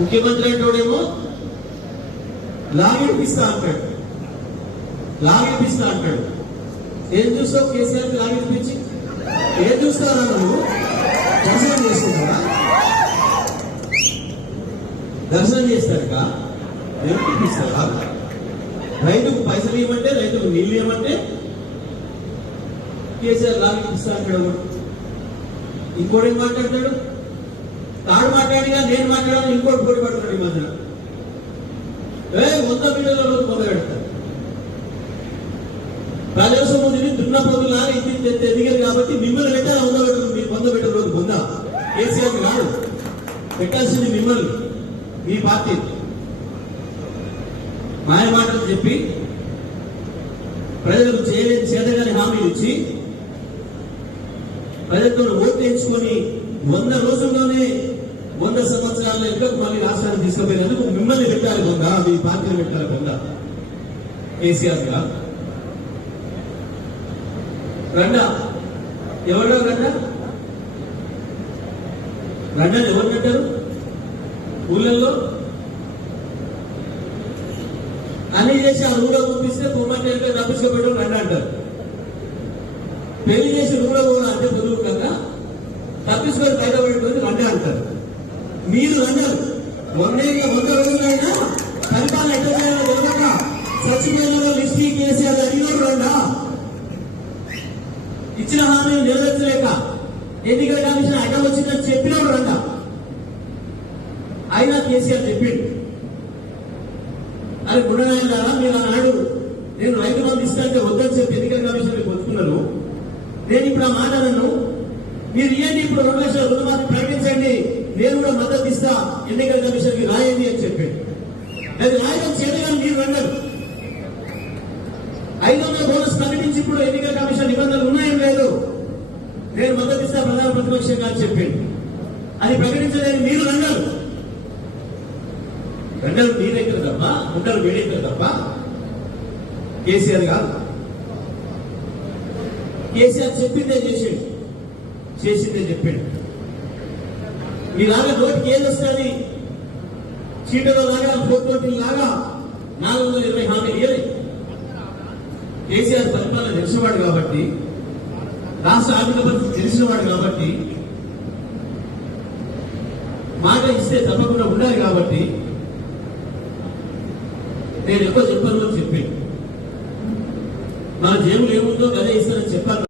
ముఖ్యమంత్రి అంటాడేమో? లాగిడిపిస్తా అంటాడు. లాగిడిపిస్తా అంటాడు. ఏం చూస్తావు? కేసీఆర్ లాగిడిపించి ఏం చూస్తారా నువ్వు? దర్శనం చేస్తున్నారా దర్శనం చేస్తాడుగా ఏమిస్తారా రైతుకు పైసలు ఇవ్వమంటే రైతుకు నీళ్ళు ఇవ్వమంటే కేసీఆర్ లాగిడిపిస్తా అంటాడు ఇంకోటి ఏం మాట్లాడతాడు? తాడు మాట్లాడినా నేను మాట్లాడాలని ఇంకోటి పోటీ పడుతున్నాడు ఈ మధ్యన ఏ వంద బిడ్డల రోజు మొదలు పెడతాడు ప్రజాస్వామ్యం తిని దున్న పొద్దులా ఇది ఎదిగారు కాబట్టి మిమ్మల్ని పెట్టాలి వంద పెట్టరు మీరు వంద పెట్టరు రోజు పొంద కేసీఆర్ కాదు. పెట్టాల్సింది మిమ్మల్ని. మీ పార్టీ. మాయ మాటలు చెప్పి ప్రజలకు చేయలేని చేతగాని హామీలు ఇచ్చి ప్రజలతో ఓట్లు వేయించుకొని వంద రోజుల్లోనే వంద సంవత్సరాల ఎక్కకు మళ్ళీ రాష్ట్రాన్ని తీసుకుపోయినందుకు మిమ్మల్ని పెట్టాలి కొంత మీ పార్టీని పెట్టాలి కొంత కేసీఆర్గా రండా. ఎవరో రండా? రండా ఎవరు పెట్టారు? ఊళ్ళల్లో? అన్ని చేసి ఆ రూడ పంపిస్తే పొమ్మంటే తప్పించుకోబెట్టడం రండి అంటారు. పెళ్ళి చేసి రూడ కూడా అంటే తెలుగు కదా తప్పించుకొని బయట పడిపోయి రండి అంటారు. మీరు అన్నారు వందే ఒక రోజులైనా పరిపాలన ఎట్లా చేయాలో సచివాలయంలో మిస్టీ కేసీఆర్ అడిగినారు రండా ఇచ్చిన హామీలు నెరవేర్చలేక ఎన్నికల కమిషన్ అడ్డం వచ్చిందని చెప్పినారు రండా అయినా కేసీఆర్ చెప్పిండు. అది గుణనాయన మీరు ఆనాడు నేను రైతు బంధు ఇస్తాంటే వద్దని చెప్పి ఎన్నికల కమిషన్ పొందుకున్నాను నేను ఇప్పుడు ఆ మాట అన్నాను. మీరు ఇవ్వండి ఇప్పుడు రెండు లక్షల రుణమాఫీ ప్రకటించండి. నేను కూడా మద్దతు ఇస్తా. ఎన్నికల కమిషన్కి రాయండి అని చెప్పాడు. అది రాయడం చేయడం మీరు అన్నారు. ఐదు వందల బోనస్ ప్రకటించి ఇప్పుడు ఎన్నికల కమిషన్ నిబంధనలు ఉన్నాయం లేదు. నేను మద్దతు ఇస్తా ప్రధాన ప్రతిపక్షంగా అని చెప్పాడు. అది ప్రకటించలేదు మీరు అన్నారు. రెండలు మీరైతే తప్ప ఉండలు వేడైతే తప్ప కేసీఆర్ కాదు. కేసీఆర్ చెప్పిందే చేసాడు చేసిందే చెప్పాడు. మీలాగా నోటికి ఏది వస్తుంది చీటల లాగా ఫోర్ లాగా నాలుగు వందల ఇరవై హామీ ఇయ్యలే. కేసీఆర్ పరిపాలన తెలిసినవాడు కాబట్టి రాష్ట్ర ఆర్థిక పరిస్థితి తెలిసినవాడు కాబట్టి మాట ఇస్తే తప్పకుండా ఉండాలి కాబట్టి నేను ఎక్కువ చెప్పను అని చెప్పి మన జేబులు ఏముందో అదే ఇస్తానని చెప్పాను.